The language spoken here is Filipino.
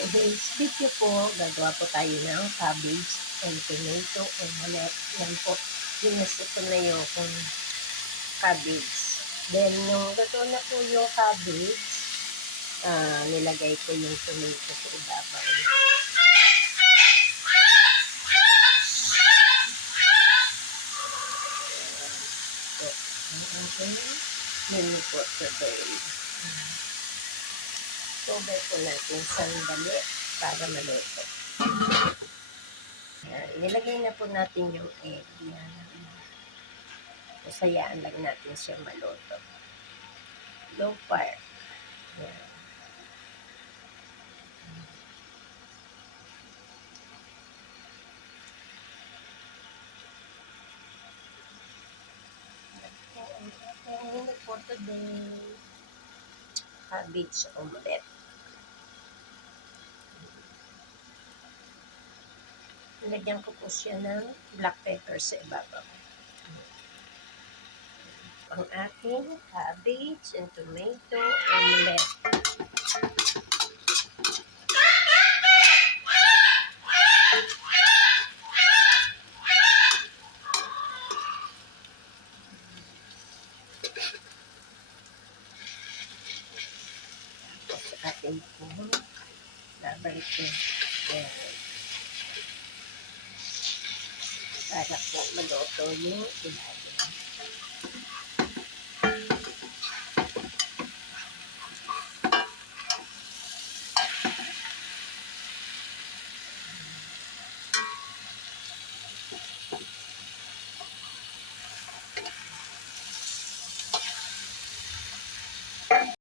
Today's video po, gagawa po tayo ng cabbage and tomato omelette. Yan po, ginusto ko na yung cabbage. Then, nung luto na po yung cabbage, nilagay ko yung tomato sa ibabaw. So, ang ating menu po today. Cover po natin sandali para maluto. Nilagay na po natin yung egg. Yan. Masayaan lang natin siya maluto. Low fire. Yan. Ang po today, cabbage omelette. Nilagyan ko po siya ng black pepper sa ibabaw. Ang ating cabbage and tomato omelette. Tapos ating po, babalik ko. Yan. Para po maluto yung ilalim.